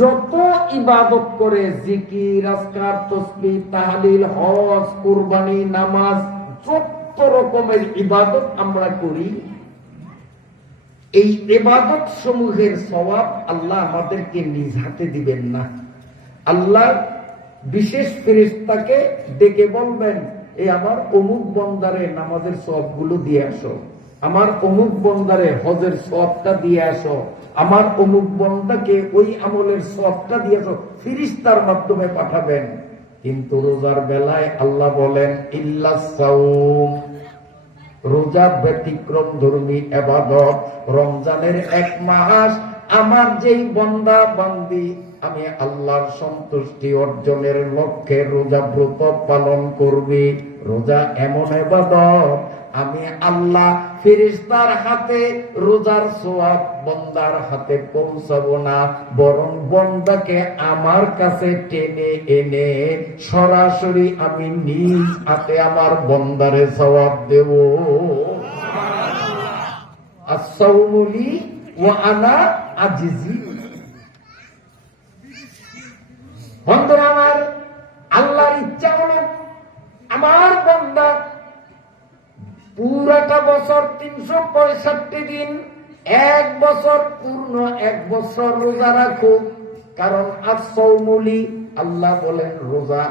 যত ইবাদত করে, জিকির তাহলিল, হজ, কুরবানি, নামাজ, যত রকমের ইবাদত আমরা করি, এই সমূহের আল্লাহ আমাদেরকে নিজ হাতে দিবেন না। আল্লাহ বিশেষ ফেরেশতাকে ডেকে বলবেন এই আমার অমুক বন্দারে নামাজের সবগুলো দিয়ে আসো। আমার অমুক বন্দারে হজের সবটা দিয়ে আসো। আমার অমুক বন্দাকে ওই আমলের সবটা দিয়ে আসো ফিরিস্তার মাধ্যমে পাঠাবেন। কিন্তু রোজার বেলায় আল্লাহ বলেন রোজা ব্যতিক্রম ধর্মী এবাদত। রমজানের এক মাস আমার যেই বন্দা বান্দি, আমি আল্লাহর সন্তুষ্টি অর্জনের লক্ষ্যে রোজা ব্রত পালন করবি। রোজা এমন এবাদত আমি আল্লাহ ফেরিস্তার হাতে রোজার সোয়াব বন্দার হাতে পৌঁছাবো না, বরং বন্দাকে আমার কাছে টেনে এনে সরাসরি আমি নিজ হাতে আমার বন্দারে সওয়াব দেব। আসাউমুলি ও আনা আজিজি। বন্ধুরা আমার আল্লাহর ইচ্ছা হলো আমার বন্দা পুরাটা বছর তিনশো পঁয়ষট্টি দিন, এক বছর পূর্ণ, এক বছর রোজা রাখুক কারণ আসৌমলি আল্লাহ বলেন, রোজা।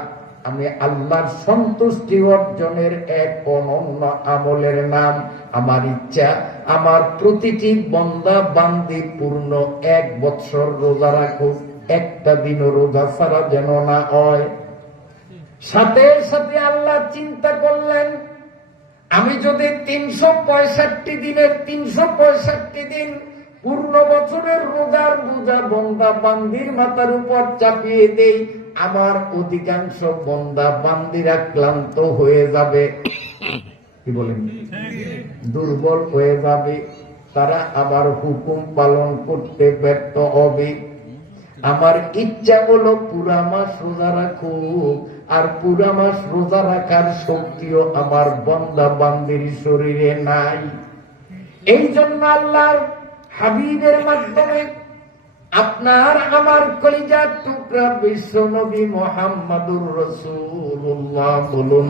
আমি আল্লাহর সন্তুষ্টি অর্জনের এক অনন্য আমলের নাম। আমার ইচ্ছা, আমার প্রতিটি বন্দা বান্দি পূর্ণ এক বছর রোজা রাখুক একটা দিনও রোজা ছাড়া যেন না হয়। সাথে সাথে আল্লাহ চিন্তা করলেন আমি যদি তিনশো পঁয়ষট্টি দিনের তিনশো পঁয়ষট্টি দিন পূর্ণ বছরের রোজার বোঝা বন্দা বান্দির মাথার উপর চাপিয়ে দেই, আমার অধিকাংশ বন্দা বান্দিরা ক্লান্ত হয়ে যাবে। কি বলেন? দুর্বল হয়ে যাবে। তারা আবার হুকুম পালন করতে ব্যর্থ হবে। আমার ইচ্ছা হলো পুরা মাস রোজা রাখুক আর পুরা মাস রোজা রাখার শক্তিও আমার বন্দা বান্দির শরীরে নাই। এই জন্য আল্লাহর হাবিবের মাধ্যমে আপনার আমার কলিজার টুকরা বিশ্ব নবী মোহাম্মদুর রসুল্লাহ বলুন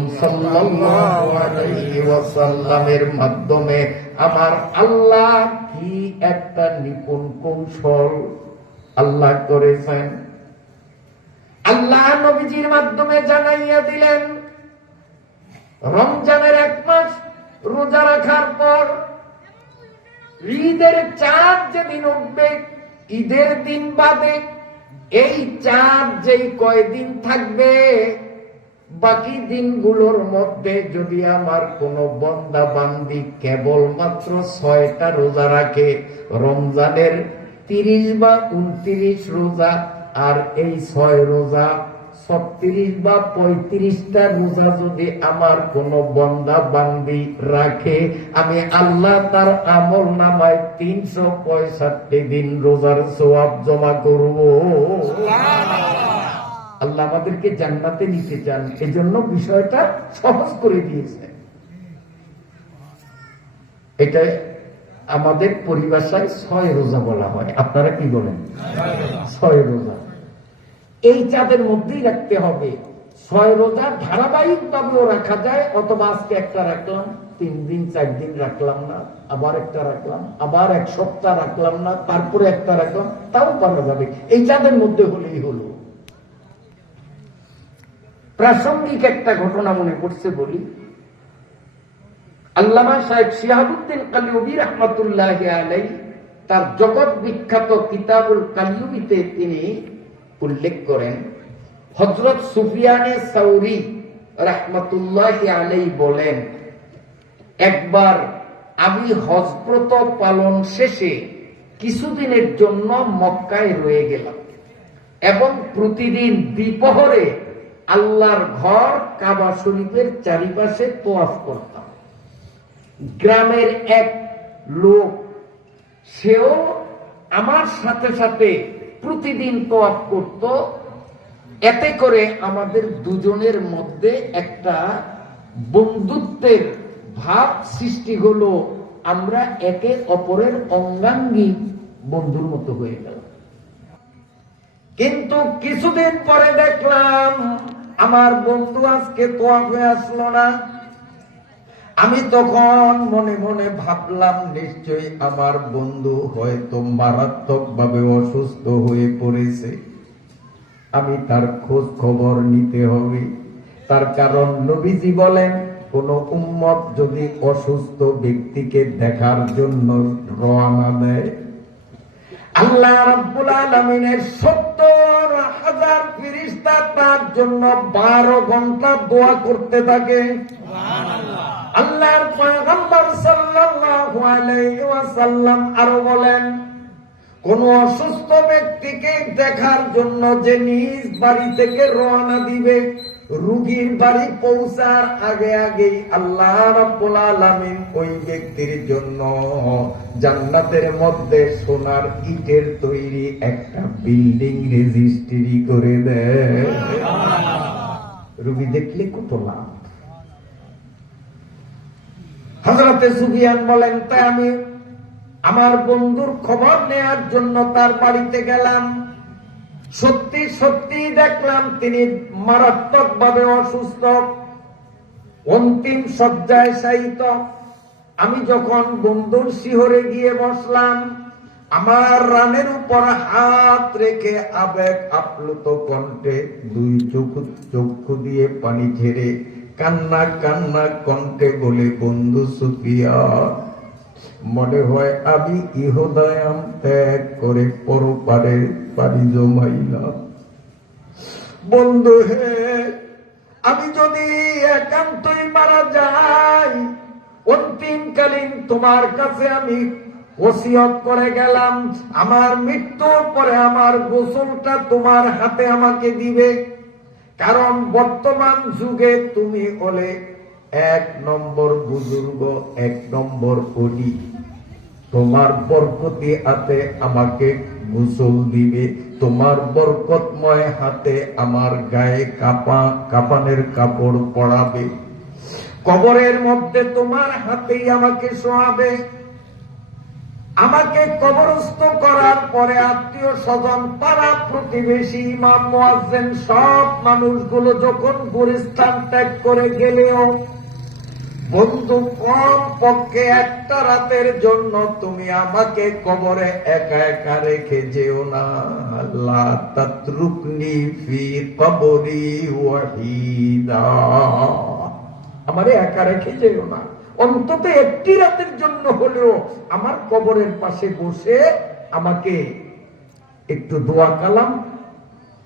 ওয়াসাল্লামের মাধ্যমে আমার আল্লাহ কি একটা নিপুণ কৌশল আল্লাহ করেছেন? আল্লাহ নবীজির মাধ্যমে জানাইয়া দিলেন, রমজানের এক মাস রোজা রাখার পর ঈদের চাঁদ যেদিন উঠবে, ঈদের দিন বাদে এই চাঁদ যেই কয়দিন থাকবে, বাকি দিনগুলোর মধ্যে যদি আমার কোন বন্দা বান্দি কেবলমাত্র ছয়টা রোজা রাখে, রমজানের তিরিশ বা উনত্রিশ রোজা আর এই ছয় রোজা ছত্রিশ বা পঁয়ত্রিশটা রোজা যদি আমার কোন বন্দা বান্দি রাখে আমি আল্লাহ তার আমল নামায় তিনশো পঁয়ষট্টি দিন রোজার সোয়াব জমা করব। আল্লাহ আমাদেরকে জান্নাতে নিতে চান এজন্য বিষয়টা সহজ করে দিয়েছে। এটা আমাদের পরিভাষায় ছয় রোজা বলা হয়। আপনারা কি বলেন? ছয় রোজা। এই চাঁদের মধ্যেই রাখতে হবে। ছয় রোজা ধারাবাহিক ভাবেও রাখা যায়, অথবা আজকে একটা রাখলাম, তিন দিন, চার দিন রাখলাম না, আবার একটা রাখলাম, আবার এক সপ্তাহ রাখলাম না, তারপরে একটা রাখলাম, তাও পারা যাবে। এই চাঁদের মধ্যে হলেই হলো। প্রাসঙ্গিক একটা ঘটনা মনে করছে বলি। আল্লামা সাহেব শিহাবুদ্দিন কালিউবি রহমতুল্লাহ আলাই তার জগৎ বিখ্যাত কিতাবুল কালিউবিতে তিনি উল্লেখ করেন হজরত সুফিয়ানে রহমতুল্লাহ আলাই বলেন, একবার আমি হজব্রত পালন শেষে কিছুদিনের জন্য মক্কায় রয়ে গেলাম এবং প্রতিদিন দ্বিপহরে আল্লাহর ঘর কাবা শরীফের চারিপাশে তোয়াফ করতাম। গ্রামের এক লোক, সেও আমার সাথে সাথে প্রতিদিন তোয়াপ করত। এতে করে আমাদের দুজনের মধ্যে একটা বন্ধুত্বের ভাব সৃষ্টি হলো। আমরা একে অপরের অঙ্গাঙ্গী বন্ধুর মতো হয়ে গেল কিন্তু কিছুদিন পরে দেখলাম, আমার বন্ধু আজকে তোয়াফ আসলো না। আমি তখন মনে মনে ভাবলাম, নিশ্চয়ই আমার বন্ধু হয়তো মারাত্মক ভাবে অসুস্থ হয়ে পড়েছে। আমি তার খোঁজ খবর নিতে হবে। তার কারণ নবীজি বলেন, কোন উম্মত যদি অসুস্থ ব্যক্তিকে দেখার জন্য রওনা দেয়, আল্লাহ রাব্বুল আলামিনের সত্তর হাজার ফিরিস্তা তার জন্য বারো ঘণ্টা দোয়া করতে থাকে। আল্লাহর পয়গম্বর সাল্লাল্লাহু আলাইহি ওয়াসাল্লাম আরও বলেন কোন অসুস্থ ব্যক্তিকে দেখার জন্য যে নিজ বাড়ি থেকে রওনা দিবে রুগীর বাড়ি পৌঁছার আগে আগেই আল্লাহ রাব্বুল আলামিন ওই ব্যক্তির জন্য জান্নাতের মধ্যে সোনার ইটের তৈরি একটা বিল্ডিং রেজিস্ট্রি করে দেয়। রুগী দেখলে কত লাভ? হজরতে সুফিয়ান বলেন, তাই আমি আমার বন্ধুর খবর নেয়ার জন্য তার বাড়িতে গেলাম। সত্যি সত্যি দেখলাম তিনি মারাত্মক ভাবে অসুস্থ, অন্তিম শয্যায় শায়িত। আমি যখন বন্ধুর শিহরে গিয়ে বসলাম, আমার রানের উপর হাত রেখে আবেগ আপ্লুত কণ্ঠে দুই চক্ষু চক্ষু দিয়ে পানি ছেড়ে কান্না কান্না, কণ্ঠে বলে, বন্ধু সুফিয়া মনে হয় আমি ইহদায়াম ত্যাগ করে পরপারে পারি জমাইলাম। বন্ধু হে, আমি যদি একান্তই মারা যাই, অন্তিমকালীন তোমার কাছে আমি ওসিয়ত করে গেলাম। আমার মৃত্যুর পরে আমার গোসলটা তোমার হাতে আমাকে দিবে। কারণ বর্তমান যুগে তুমি হলে এক নম্বর বুজুর্গ, এক নম্বর অলি। তোমার বরকতি হাতে আমাকে গোসল দিবে। তোমার বরকতময় হাতে আমার গায়ে কাপা, কাপানের কাপড় পড়াবে কবরের মধ্যে তোমার হাতেই আমাকে শোয়াবে। আমাকে কবরস্থ করার পরে আত্মীয় স্বজন, পাড়া প্রতিবেশী, ইমাম, মোয়াজ্জেন, সব মানুষগুলো যখন গুলিস্তান ত্যাগ করে গেলেও, বন্ধু, কম পক্ষে একটা রাতের জন্য তুমি আমাকে কবরে একা একা রেখে যেও না। আল্লাহ তাতরুকনি ফি কবরি ওয়াহিদা। আমারে একা রেখে যেও না। অন্তত একটি রাতের জন্য হলেও আমার কবরের পাশে বসে আমাকে একটু দোয়া কালাম,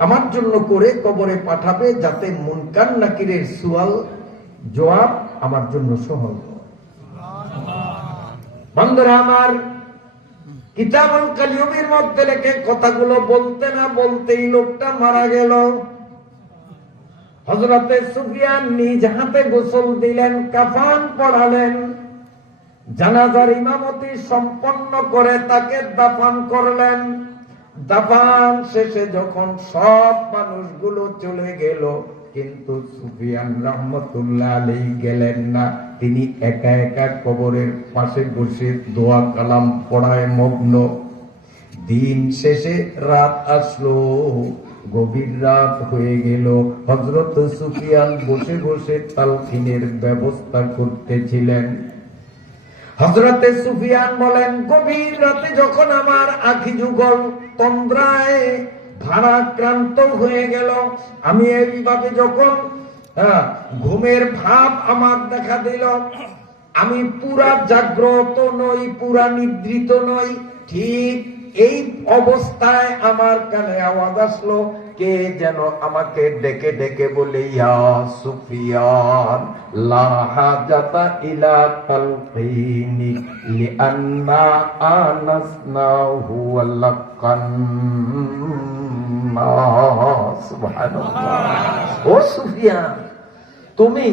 আমার জন্য করে কবরে পাঠাবে যাতে মুনকান নাকিরের সুয়াল জবাব আমার জন্য সহজ। বন্ধুরা, আমার কিতাবুল কালিয়মের মধ্যে লেখে, কথাগুলো বলতে না বলতেই লোকটা মারা গেল হজরতে সুফিয়ান নিজ হাতে গোসল দিলেন, কাফান পড়ালেন জানাজার ইমামতি সম্পন্ন করে তাকে দাফান করলেন। দাফান শেষে যখন সব মানুষগুলো চলে গেল, কিন্তু সুফিয়ান রহমতুল্লাহ আলী গেলেন না। তিনি একা একা কবরের পাশে বসে দোয়া কালাম পড়ায় মগ্ন। দিন শেষে রাত আসলো। গভীর রাত হয়ে গেল। হজরত সুফিয়ান বসে বসে তালকিনের ব্যবস্থা করতেছিলেন। হজরতে সুফিয়ান বলেন, গভীর রাতে যখন আমার আখি যুগল তন্দ্রায় ভারাক্রান্ত হয়ে গেল, আমি এইভাবে যখন ঘুমের ভাব আমার দেখা দিল, আমি পুরা জাগ্রত নই, পুরা নিদ্রিত নই, ঠিক এই অবস্থায় আমার কানে আওয়াজ আসলো কে যেন আমাকে ডেকে ডেকে বলে, ইয়া সুফিয়ান, লা হাজাতা ইলা তালকিনি লিআন্না আনাসনাহু ওয়ালাকান সুবহানাল্লাহ। ও সুফিয়ান, তুমি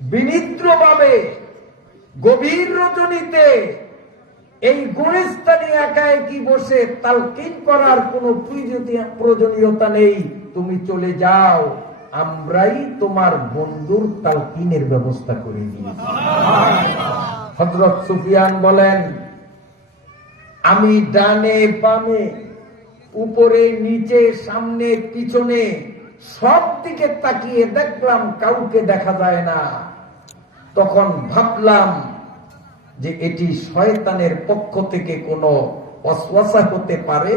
বিনিদ্রভাবে গভীর রজনীতে এই গুণস্থানে একা একই বসে? তালকিন করার কোন প্রয়োজনীয়তা নেই। তুমি চলে যাও। আমরাই তোমার বন্ধুর তালকিনের ব্যবস্থা করে দিয়েছি। হজরত সুফিয়ান বলেন, আমি ডানে বামে, উপরে নিচে সামনে পিছনে সব দিকে তাকিয়ে দেখলাম কাউকে দেখা যায় না। তখন ভাবলাম যে এটি শয়তানের পক্ষ থেকে কোনো অশ্বাসা হতে পারে,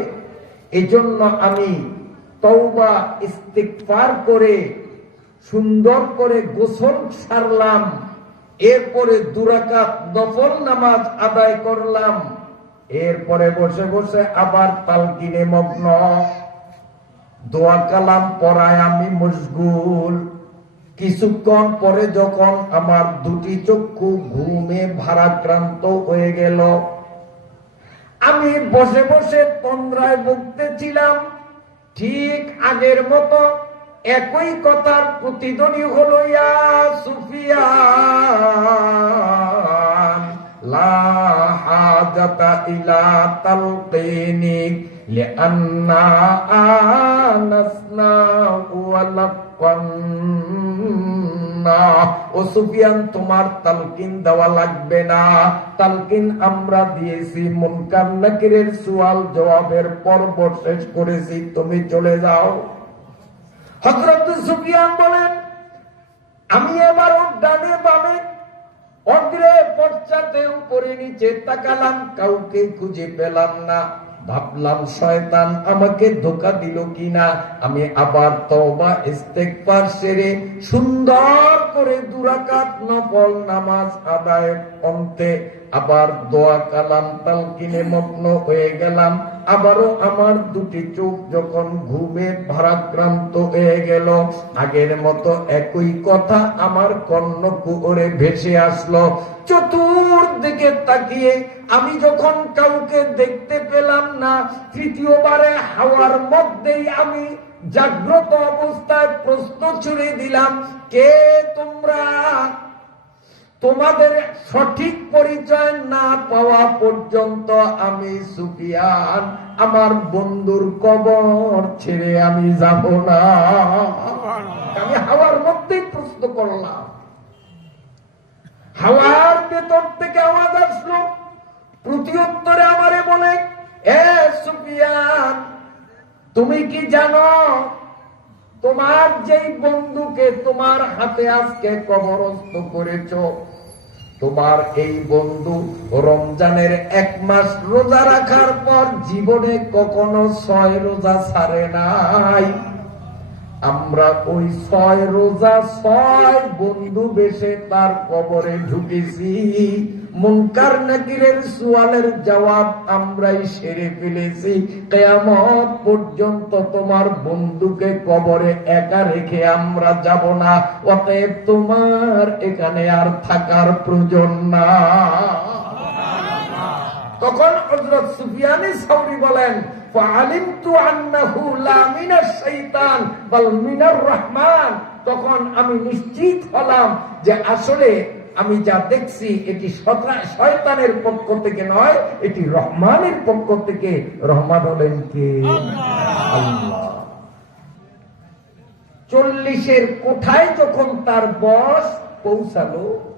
এজন্য আমি তওবা, ইস্তিগফার করে, সুন্দর করে গোসল সারলাম, এরপরে দুরাকাত নফল নামাজ আদায় করলাম, এরপরে বসে বসে আবার তালকিনে মগ্ন। দোয়া কালাম পড়ায় আমি মশগুল। কিছুক্ষণ পরে যখন আমার দুটি চক্ষু ঘুমে ভারাক্রান্ত হয়ে গেল, আমি বসে বসে তন্দ্রায় ভুগতেছিলাম। ঠিক আগের মতো একই কথার প্রতিধ্বনি হলো সুফিয়ান, লা ইলা ও সুফিয়ান, তোমার তালকিন দেওয়া লাগবে না। তালকিন আমরা দিয়েছি নাকিরের সুয়াল জবাবের পর্ব শেষ করেছি। তুমি চলে যাও। হজরত সুফিয়ান বলেন, আমি এবার ডানে বামে অগ্রে পশ্চাতে উপরে নিচে তাকালাম, কাউকে খুঁজে পেলাম না। ভাবলাম, শয়তান আমাকে ধোকা দিল কিনা? আমি আবার তওবা, ইস্তেগফার সেরে সুন্দর করে দুরাকাত নফল নামাজ আদায় অন্তে আবার দোয়া কালাম, তালকিনে মগ্ন হয়ে গেলাম। আবারও আমার দুটি চোখ যখন ঘুমে ভারাক্রান্ত হয়ে গেল, আগের মতো একই কথা আমার কর্ণ কুহরে ভেসে আসলো। চতুর্দিকে তাকিয়ে আমি যখন কাউকে দেখতে পেলাম না, তৃতীয়বারে হাওয়ার মধ্যেই আমি জাগ্রত অবস্থায় প্রশ্ন ছুড়ে দিলাম, কে তোমরা? তোমাদের সঠিক পরিচয় না পাওয়া পর্যন্ত আমি সুফিয়ান, আমার বন্ধুর কবর ছেড়ে আমি যাব না। আমি হাওয়ার মধ্যেই প্রশ্ন করলাম। হাওয়ার ভেতর থেকে আওয়াজ আসলো। প্রতি উত্তরে আমারে বলে, এ সুফিয়ান, তুমি কি জানো তোমার যেই বন্ধুকে তোমার হাতে আজকে কবরস্থ করেছ, তোমার এই বন্ধু রমজানের এক মাস রোজা রাখার পর জীবনে কখনো ছয় রোজা ছাড়ে নাই। আমরা ওই ছয় রোজা ছয় বন্ধু বেশে তার কবরে ঢুকেছি। মুনকার নাকিরের সুয়ালের জবাব আমরাই সেরে ফেলেছি। কেয়ামত পর্যন্ত তোমার বন্ধুকে কবরে একা রেখে আমরা যাব না। অতএব তোমার এখানে আর থাকার প্রয়োজন না। তখন হযরত সুফিয়ানি সাউরি বলেন তখন আমি নিশ্চিত হলাম যে আসলে আমি যা দেখছি, এটি শয়তা- শয়তানের পক্ষ থেকে নয়, এটি রহমানের পক্ষ থেকে। রহমান হলেন কে? চল্লিশের কোঠায় যখন তার বয়স পৌঁছালো,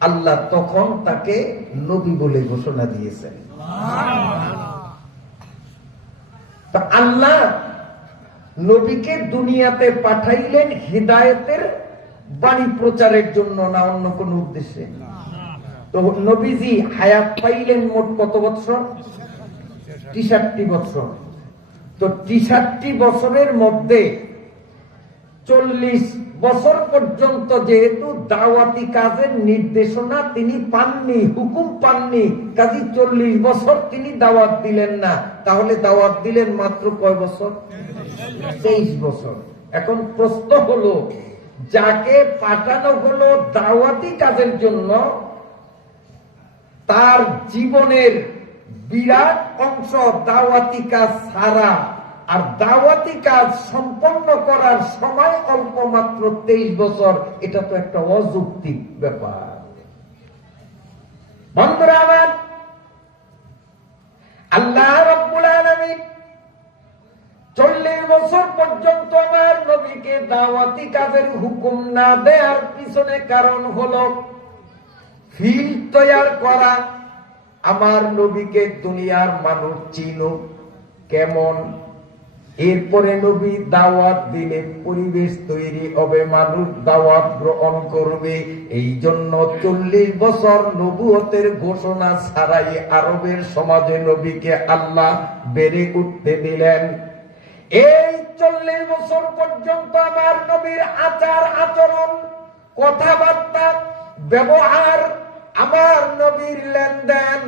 আল্লাহ তখন তাকে নবী বলে ঘোষণা দিয়েছেন। আল্লাহ নবীকে দুনিয়াতে পাঠাইলেন হৃদায়তের বাণী প্রচারের জন্য না অন্য কোন উদ্দেশ্যে? তো নবীজি হায়াত পাইলেন মোট কত বছর টিষাটটি বছর তো টিষাটটি বছরের মধ্যে চল্লিশ বছর পর্যন্ত যেহেতু দাওয়াতি কাজের নির্দেশনা তিনি পাননি, হুকুম পাননি, কাজী চল্লিশ বছর তিনি দাওয়াত দিলেন না, তাহলে দাওয়াত দিলেন মাত্র কয় বছর? তেইশ বছর। এখন প্রশ্ন হলো যাকে পাঠানো হলো দাওয়াতি কাজের জন্য, তার জীবনের বিরাট অংশ দাওয়াতি কাজ ছাড়া, আর দাওয়াতি কাজ সম্পন্ন করার সময় অল্প মাত্র তেইশ বছর, এটা তো একটা অযৌক্তিক ব্যাপার। বন্ধুরা আমার, আল্লাহ রব্বুল আলামিন চল্লিশ বছর পর্যন্ত আমার নবীকে দাওয়াতি কাজের হুকুম না দেওয়ার পিছনে কারণ হলো ফিল তৈয়ার করা। আমার নবীকে দুনিয়ার মানুষ চিনুক কেমন? এরপরে নবী দাওয়াত দিলে পরিবেশ তৈরি হবে, মানুষ দাওয়াত গ্রহণ করবে। এই জন্য চল্লিশ বছর নবুয়তের ঘোষণা ছাড়াই আরবের সমাজে নবীকে আল্লাহ বেড়ে উঠতে দিলেন। এই চল্লিশ বছর পর্যন্ত আমার নবীর আচার আচরণ, কথাবার্তা, ব্যবহার, আমার নবীর লেনদেন,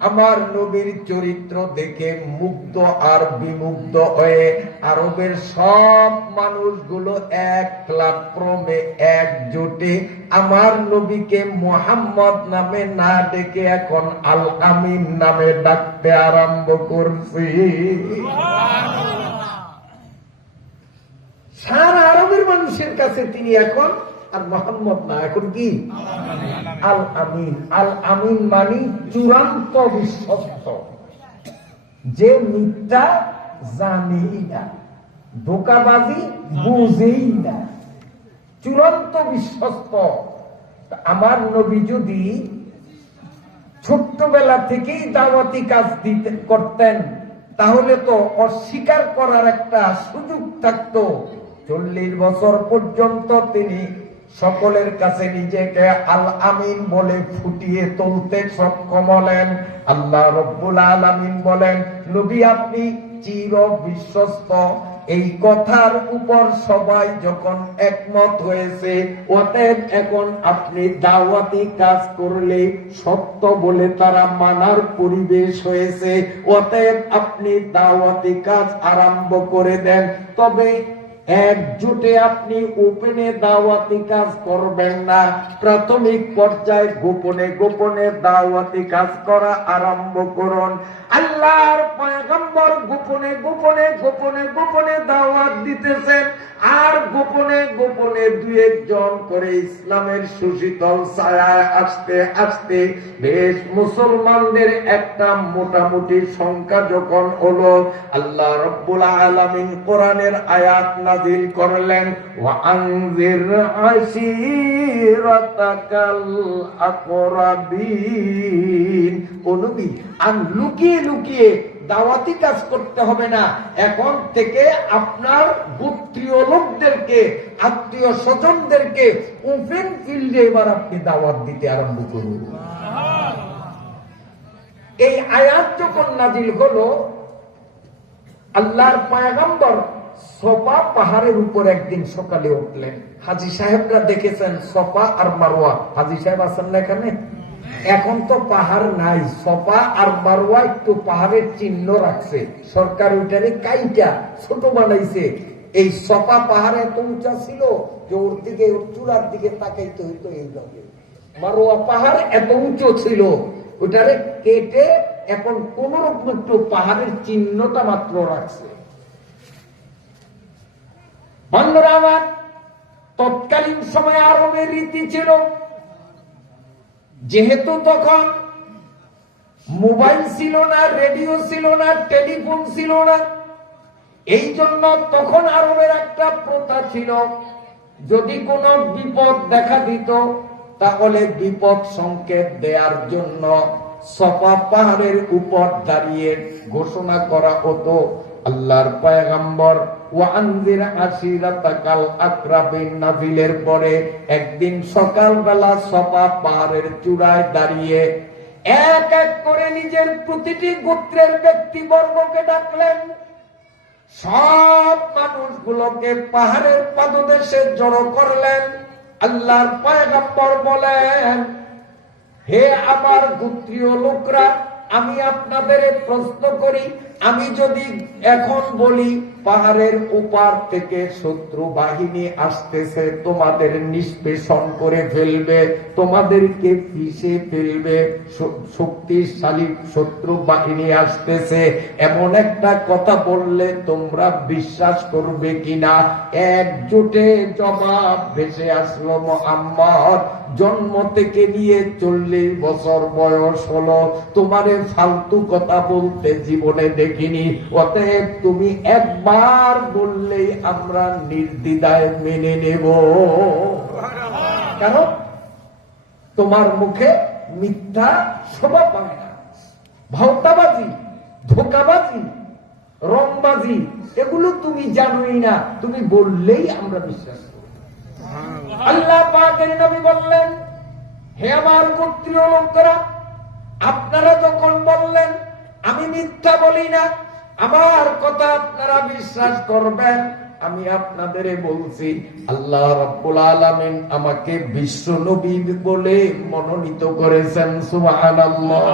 আমার নবীর চরিত্র দেখে মুগ্ধ আর বিমুগ্ধ হয়ে আরবের সব মানুষগুলো এক ক্লাক্রমে একজোটে আমার নবীকে মোহাম্মদ নামে না ডেকে এখন আল আমিন নামে ডাকতে আরম্ভ করছি। সারা আরবের মানুষের কাছে তিনি এখন আর মোহাম্মদ না। এখন কি? আল আমিন। আল আমিন মানি চূড়ান্ত বিশ্বস্ত। যে মিথ্যা জানেই না ধোকাবাজি বুঝেই না। চূড়ান্ত বিশ্বস্ত। আমার নবী যদি ছোট্টবেলা থেকেই দাওয়াতি কাজ দিতে করতেন তাহলে তো অস্বীকার করার একটা সুযোগ থাকতো। চল্লিশ বছর পর্যন্ত তিনি সকলের কাছে নিজেকে আল আমিন বলে ফুটিয়ে তুলতে সক্ষম হলেন। আল্লাহ রব্বুল আলামিন বলেন, নবী, আপনি চির বিশ্বস্ত। এই কথার উপর সবাই যখন একমত হয়েছে, অতএব এখন আপনি দাওয়াতি কাজ করলে সত্য বলে তারা মানার পরিবেশ হয়েছে। অতএব আপনি দাওয়াতি কাজ আরম্ভ করে দেন। তবে একজোটে আপনি ওপেনে দাওয়াতি কাজ করবেন না। প্রাথমিক পর্যায়ে গোপনে গোপনে দাওয়াতি কাজ করা আরম্ভ করুন। আল্লাহর পয়গম্বর গোপনে গোপনে গোপনে গোপনে দাওয়াত দিতেছেন আর গোপনে গোপনে দুই একজন করে ইসলামের সুশীতল ছায়ায় আসতে আসতে বেশ মুসলমানদের একটা মোটামুটি সংখ্যা যখন হলো, আল্লাহ রব্বুল আলামিন কোরআনের আয়াত নাজিল করলেন, ওয়া আনজির আশিরাতাকাল আকরাবিন। ও নবী আর লুকিয়ে লুকিয়ে দাওয়াতি কাজ করতে হবে না। এখন থেকে আপনার গোত্রীয় লোকদেরকে, আত্মীয় স্বজনদেরকে ওপেন ফিল্ডে এবার আপনি দাওয়াত দিতে আরম্ভ করুন। এই আয়াত যখন নাজিল হলো, আল্লাহর পায়গম্বর সপা পাহাড়ের উপর একদিন সকালে উঠলেন। হাজি সাহেবরা দেখেছেন সপা আর মারোয়া হাজি সাহেব আছেন না এখানে? এখন তো পাহাড় নাই, সপা আর মারোয়া একটু পাহাড়ের চিহ্ন রাখছে। সরকার ওইটারে কাইটা ছোট বানাইছে। এই সপা পাহাড় এত উঁচা ছিল যে ওর দিকে, ওর চূড়ার দিকে তাকাইতে হইতো এইভাবে মারোয়া পাহাড় এত উঁচু ছিল ওটারে কেটে এখন কোন রকম একটু পাহাড়ের চিহ্নটা মাত্র রাখছে। বন্ধুরা আমার, তৎকালীন সময় আরবের রীতি ছিল যেহেতু তখন মোবাইল ছিল না, রেডিও ছিল না, টেলিফোন ছিল না, এই জন্য তখন আরবের একটা প্রথা ছিল, যদি কোনো বিপদ দেখা দিত, তাহলে বিপদ সংকেত দেওয়ার জন্য সফা পাহাড়ের উপর দাঁড়িয়ে ঘোষণা করা হতো। আল্লাহর পয়গম্বর ওয়ানজির নাজিলের পরে একদিন সকালবেলা পাহাড়ের চূড়ায় দাঁড়িয়ে এক এক করে নিজের প্রতিটি গোত্রের ডাকলেন। সব মানুষগুলোকে পাহাড়ের পাদদেশে জড়ো করলেন। আল্লাহর পয়গম্বর বলেন, হে আমার গোত্রীয় লোকরা, আমি আপনাদের প্রশ্ন করি আমি যদি এখন বলি পাহাড়ের উপার থেকে শত্রু বাহিনী আসতেছে, তোমাদের নিষ্পেষণ করে ফেলবে, তোমাদেরকে পিষে ফেলবে শক্তিশালী শত্রু বাহিনী আসতেছে। এমন একটা কথা বললে তোমরা বিশ্বাস করবে কিনা? একজোটে জবাব ভেসে আসলো মোহাম্মদ। জন্ম থেকে নিয়ে চল্লিশ বছর বয়স হলো। তোমারে ফালতু কথা বলতে জীবনে দেখিনি। অতএব তুমি একবার বললেই আমরা নির্দ্বিধায় মেনে নেব। কেন? তোমার মুখে মিথ্যা শোভা পায় না। ভাওতাবাজি, ধোকাবাজি, রংবাজি, এগুলো তুমি জানোই না। তুমি বললেই আমরা বিশ্বাস করি। আল্লাহ পাকের নবী বললেন, হে আমার গোত্রীয় লোকেরা, আপনারা যখন বললেন, আমি মিথ্যা বলি না আমার কথা আপনারা বিশ্বাস করবেন, আমি আপনাদের বলছি, আল্লাহ রাব্বুল আলামিন আমাকে বিশ্ব নবী বলে মনোনীত করেছেন, সুবহানাল্লাহ।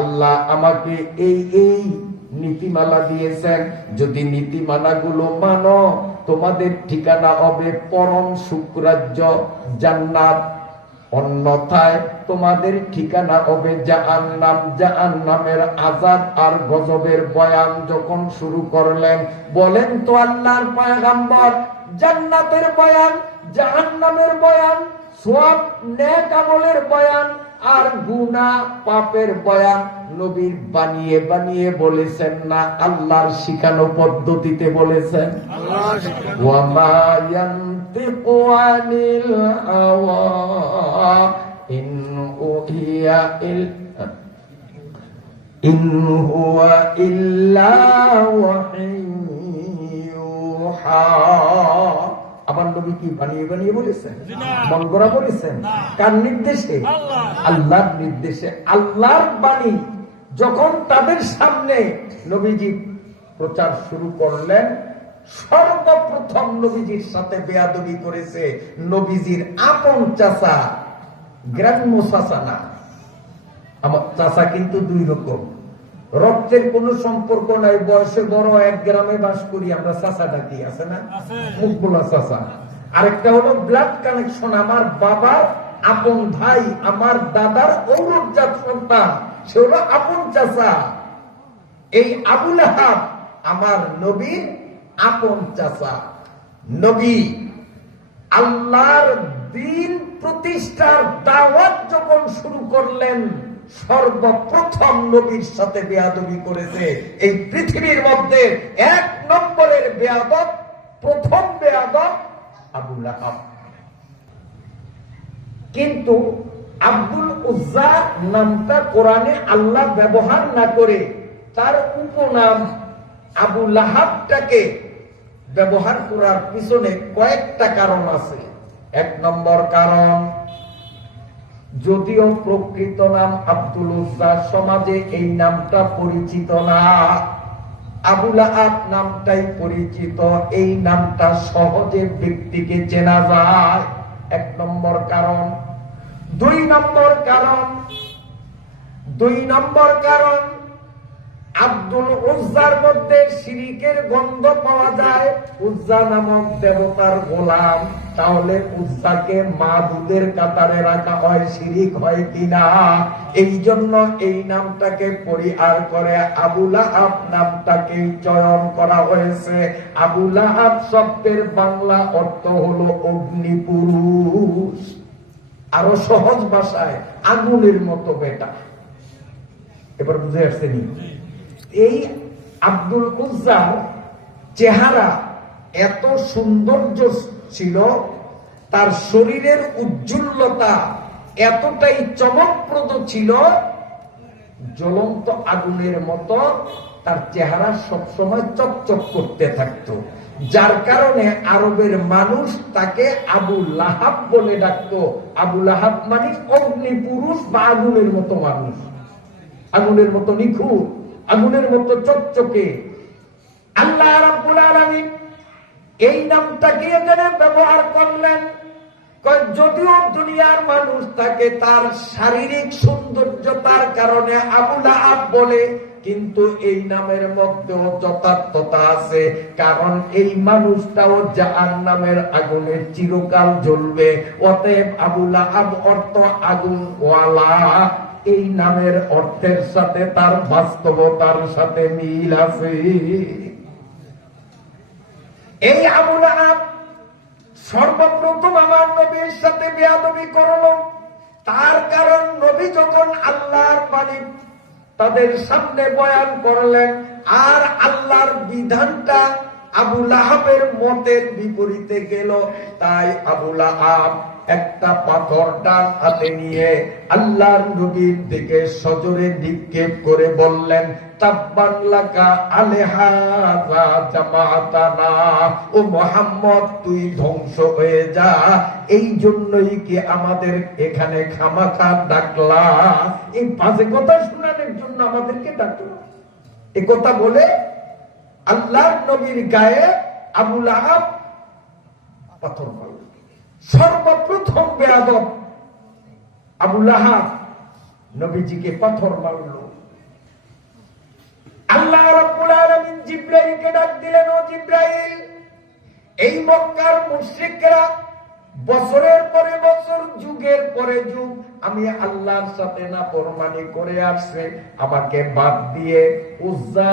আল্লাহ আমাকে এই এই নীতিমালা দিয়েছেন, যদি নীতিমালাগুলো মানো, তোমাদের ঠিকানা হবে পরম শুক্রাজ্য জান্নাত। অন্যথায় তোমাদের ঠিকানা হবে জাহান নাম জাহান নামের আজাদ আর গজবের বয়ান যখন শুরু করলেন বলেন তো আল্লাহর পয়গাম্বর জান্নাতের বয়ান জাহান নামের বয়ান সব নেক আমলের বয়ান আর গুনা পাপের বয়ান নবীর বানিয়ে বানিয়ে বলেছেন না আল্লাহর শিখানো পদ্ধতিতে বলেছেন। ওয়ামা ইয়ান্তিকু আনিল হাওয়া ইন উহিয়া ইল ইন হুয়া ইল্লা ওয়াহিয়ুহা আমার নবী কি বানিয়ে বানিয়ে বলেছেন? মন করা বলেছেন? কার নির্দেশে? আল্লাহর নির্দেশে। আল্লাহর বাণী। যখন তাদের সামনে নবীজি প্রচার শুরু করলেন সর্বপ্রথম নবীজির সাথে বেয়াদবি করেছে নবীজির আপন চাচা গ্রাম্য চাচা না। আমার চাচা কিন্তু দুই রকম। রক্তের কোন সম্পর্ক নাই বয়সে বড় এক গ্রামে বাস করি আমরা চাচা ডাকি আছে না? মুখ বোলা চাচা। আরেকটা হলো ব্লাড কানেকশন আমার বাবার আপন ভাই আমার দাদার ঔরজাত সন্তান সে হলো আপন চাচা। এই আবুল আহাব আমার নবীর আপন চাচা, নবী, আল্লাহর দিন প্রতিষ্ঠার দাওয়াত যখন শুরু করলেন, সর্বপ্রথম নবীর সাথে বেয়াদবি করেছে। এই পৃথিবীর মধ্যে এক নম্বরের বেয়াদব, প্রথম বেয়াদব আবুল আহাব কিন্তু আব্দুল উজ্জা নামটা কোরআনে আল্লাহ ব্যবহার না করে তার উপনাম আবু লাহাবটাকে ব্যবহার করার পিছনে কয়েকটা কারণ আছে। এক নম্বর কারণ, যদিও প্রকৃত নাম আব্দুল উজ্জা সমাজে এই নামটা পরিচিত না আবুল আহাব নামটাই পরিচিত। এই নামটা সহজে ব্যক্তিকে চেনা যায়। এক নম্বর কারণ। দুই নম্বর কারণ। দুই নম্বর কারণ আব্দুল উজ্জার মধ্যে শিরিকের গন্ধ পাওয়া যায়। উজ্জা নামক দেবতার গোলাম। তাহলে উজ্জাকে মাহবুদের কাতারে রাখা হয়, শিরিক হয় কিনা? এই জন্য এই নামটাকে পরিহার করে আবুল আহাব নামটাকে চয়ন করা হয়েছে। আবুল আহাব শব্দের বাংলা অর্থ হলো অগ্নিপুরুষ। আরও সহজ ভাষায় আগুনের মতো বেটা। এবার বুঝে আসছেনি এই আব্দুল উজ্জার চেহারা এত সৌন্দর্য ছিল, তার শরীরের উজ্জ্বলতা এতটাই চমকপ্রদ ছিল, জ্বলন্ত আগুনের মতো তার চেহারা সবসময় চকচক করতে থাকতো। যার কারণে আরবের মানুষ তাকে আবু লাহাব বলে ডাকতো। আবু লাহাব মানে অগ্নি পুরুষ বা আগুনের মতো মানুষ। আগুনের মতো নিখুঁত। আগুনের মতো চকচকে। আল্লাহ রাব্বুল আলামিন এই নামটাকে এখানে ব্যবহার করলেন। যদিও দুনিয়ার মানুষ তাকে তার শারীরিক সৌন্দর্যতার কারণে আবুল আহাব বলে, কিন্তু এই নামের মধ্যেও যথার্থতা আছে। কারণ এই মানুষটাও জাহান নামের আগুনে চিরকাল জ্বলবে। অতএব আবুল আহাব অর্থ আগুন ওয়ালা এই নামের অর্থের সাথে তার বাস্তবতার সাথে মিল আছে। এই আবুল আহাব সর্বপ্রথম আমার নবীর সাথে বেয়াদবি করল। তার কারণ নবী যখন আল্লাহর বাণী তাদের সামনে বয়ান করলেন, আর আল্লাহর বিধানটা আবুল আহাবের মতের বিপরীতে গেল। তাই আবুল আহাব একটা পাথর ডান হাতে নিয়ে আল্লাহর নবীর দিকে সজোরে নিক্ষেপ করে বললেন, তাব্বান লাকা আলেহাযা জামাতানা। ও মোহাম্মদ, তুই ধ্বংস হয়ে যা। এই জন্যই কি আমাদের এখানে খামাখা ডাকলা? এই বাজে কথা শোনানোর জন্য আমাদেরকে ডাকলা। এ কথা বলে আল্লাহ নবীর গায়ে আবুল আহাব পাথর মারল। সর্বপ্রথম বেয়াদব আবুল আহাব নবীজিকে পাথর মারল। আল্লাহ রাব্বুল আলামিন জিব্রাইলকে ডাক দিলেন, ও জিব্রাইল, এই মক্কার মুশরিকরা বছরের পরে বছর, যুগের পরে যুগ, আমি আল্লাহর সাথে না পরমানি করে আসছে। আমাকে বাদ দিয়ে উজ্জা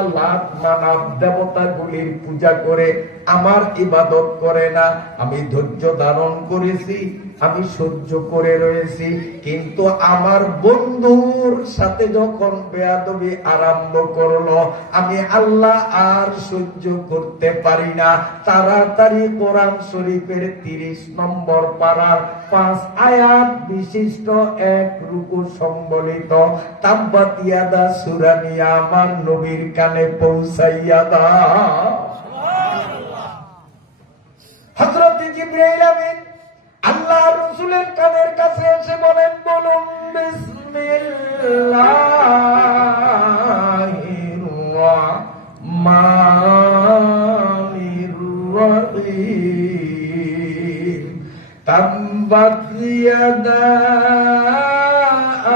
মানাব দেবতাগুলির পূজা করে আমার ইবাদত করে না। আমি ধৈর্য ধারণ করেছি, আমি সহ্য করে রয়েছি। কিন্তু আমার বন্ধুর সাথে যখন বেয়াদবি আরম্ভ করল, আমি আল্লাহ আর সহ্য করতে পারি না। তাড়াতাড়ি কোরআন শরীফের তিরিশ নম্বর পাড়ার পাঁচ আয়াত বিশিষ্ট এক রুকু সম্বলিত। তাব্বাতিয়াদা সুরানিয়া আমার নবীর কানে পৌঁছাইয়া দা হজরত জিব্রাইল আমিন আল্লাহ রসুলের কানের কাছে এসে বলেন, বলুন তাম্বাত ইয়াদা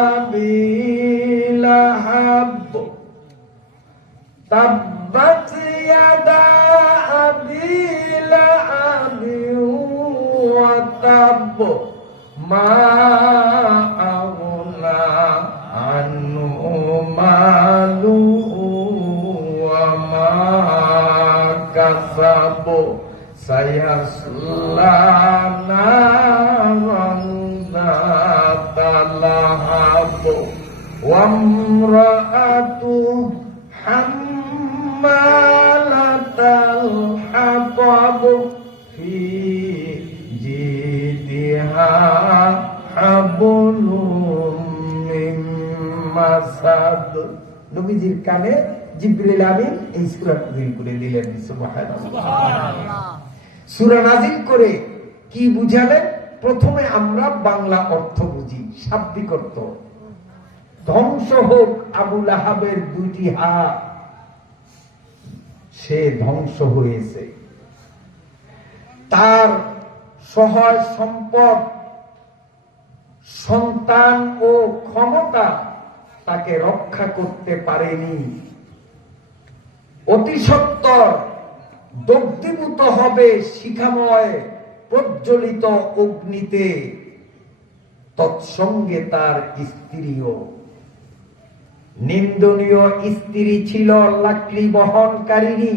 আবি লাহাব তাব্বাত ইয়াদা আবি وتب ما أغنى عنه ماله وما كسب سيصلى نارا ذات لهب وامرأته নবীজির কানে জিব্রিল আমিন এই সূরা করে দিলেন সূরা নাযিল করে কি বুঝালেন? প্রথমে আমরা বাংলা অর্থ বুঝি শাব্দিক অর্থ। ধ্বংস হোক আবুল দুইটি হাত। সে ধ্বংস হয়েছে। তার সহায় সম্পদ সন্তান ও ক্ষমতা তাকে রক্ষা করতে পারেনি। অতি সত্তর দগ্ধীভূত হবে শিখাময়, প্রজ্বলিত অগ্নিতে। তৎসঙ্গে তার স্ত্রীও। নিন্দনীয় স্ত্রী ছিল লাকড়ি বহনকারিণী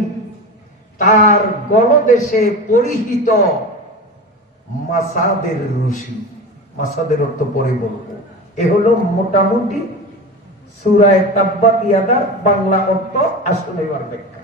তার গলদেশে পরিহিত মাসাদের রশি। মাসাদের অর্থ পরে বলব। এ হলো মোটামুটি সুরায় তাব্বাত ইয়াদার বাংলা অর্থ আসলে ব্যাখ্যা।